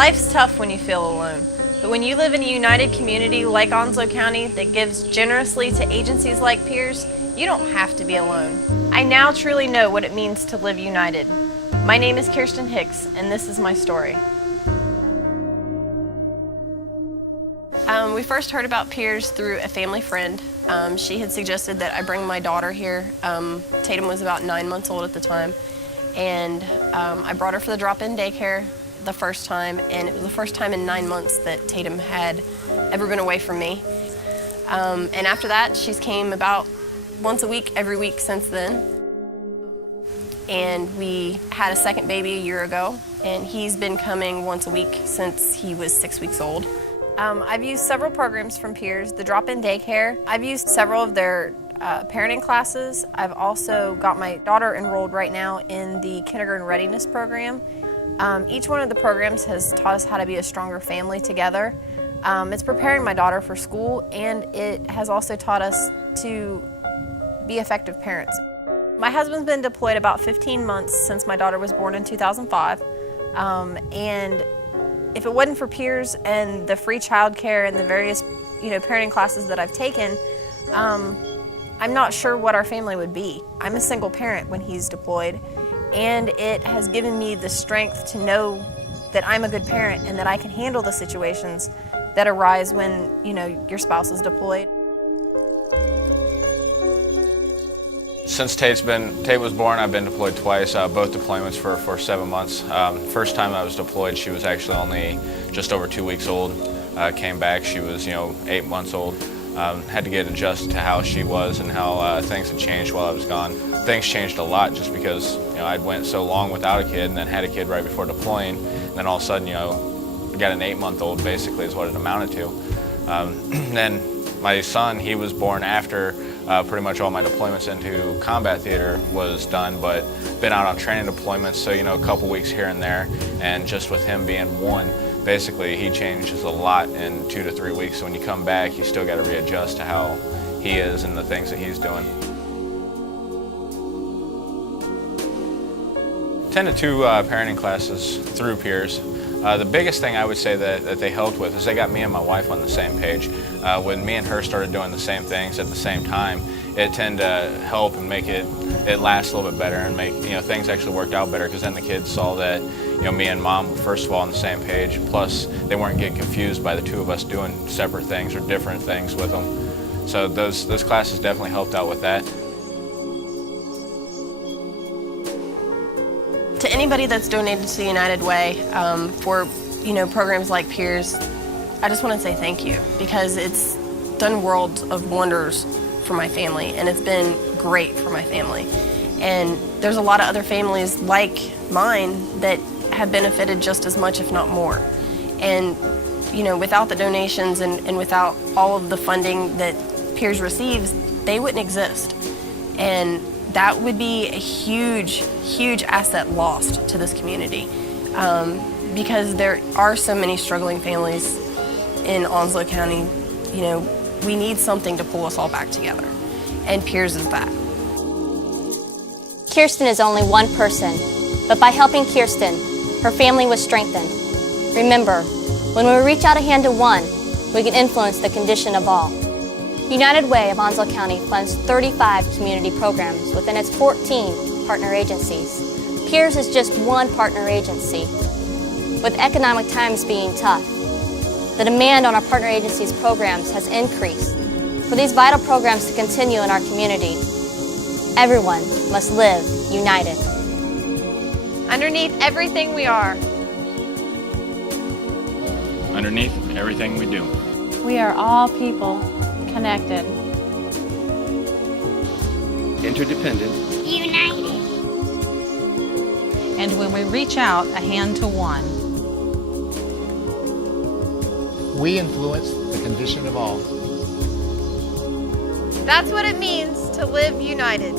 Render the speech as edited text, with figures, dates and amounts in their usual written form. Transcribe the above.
Life's tough when you feel alone, but when you live in a united community like Onslow County that gives generously to agencies like Peers, you don't have to be alone. I now truly know what it means to live united. My name is Kirsten Hicks, and this is my story. We first heard about Peers through a family friend. She had suggested that I bring my daughter here. Tatum was about 9 months old at the time, and I brought her for the drop-in daycare the first time, and it was the first time in 9 months that Tatum had ever been away from me. And after that, she's came about once a week, every week since then. And we had a second baby a year ago, and he's been coming once a week since he was 6 weeks old. I've used several programs from Peers, the drop-in daycare. I've used several of their parenting classes. I've also got my daughter enrolled right now in the kindergarten readiness program. Each one of the programs has taught us how to be a stronger family together. It's preparing my daughter for school, and it has also taught us to be effective parents. My husband's been deployed about 15 months since my daughter was born in 2005, and if it wasn't for Peers and the free childcare and the various, parenting classes that I've taken, I'm not sure what our family would be. I'm a single parent when he's deployed, and it has given me the strength to know that I'm a good parent and that I can handle the situations that arise when, your spouse is deployed. Since Tate was born, I've been deployed twice, both deployments for 7 months. First time I was deployed, she was actually only just over 2 weeks old. Came back, she was 8 months old. Had to get adjusted to how she was and how things had changed while I was gone. Things changed a lot just because I'd went so long without a kid and then had a kid right before deploying. And then all of a sudden, got an 8-month-old basically is what it amounted to. Then my son, he was born after pretty much all my deployments into combat theater was done, but been out on training deployments, so a couple weeks here and there, and just with him being one, basically he changes a lot in 2 to 3 weeks. So when you come back, you still got to readjust to how he is and the things that he's doing. Attended 2 parenting classes through Peers. The biggest thing I would say that they helped with is they got me and my wife on the same page. When me and her started doing the same things at the same time, it tended to help and make it last a little bit better and make things actually worked out better, because then the kids saw that me and mom were first of all on the same page, plus they weren't getting confused by the two of us doing separate things or different things with them. So those classes definitely helped out with that. To anybody that's donated to the United Way for programs like Peers, I just want to say thank you, because it's done worlds of wonders for my family, and it's been great for my family. And there's a lot of other families like mine that have benefited just as much, if not more. And without the donations and without all of the funding that Peers receives, they wouldn't exist. And that would be a huge, huge asset lost to this community, because there are so many struggling families in Onslow County. We need something to pull us all back together, and Peers is that. Kirsten is only one person, but by helping Kirsten, her family was strengthened. Remember, when we reach out a hand to one, we can influence the condition of all. United Way of Onslow County funds 35 community programs within its 14 partner agencies. Peers is just one partner agency. With economic times being tough, the demand on our partner agencies' programs has increased. For these vital programs to continue in our community, everyone must live united. Underneath everything we are, Underneath everything we do, we are all people connected, interdependent, united. and when we reach out a hand to one, we influence the condition of all. that's what it means to live united.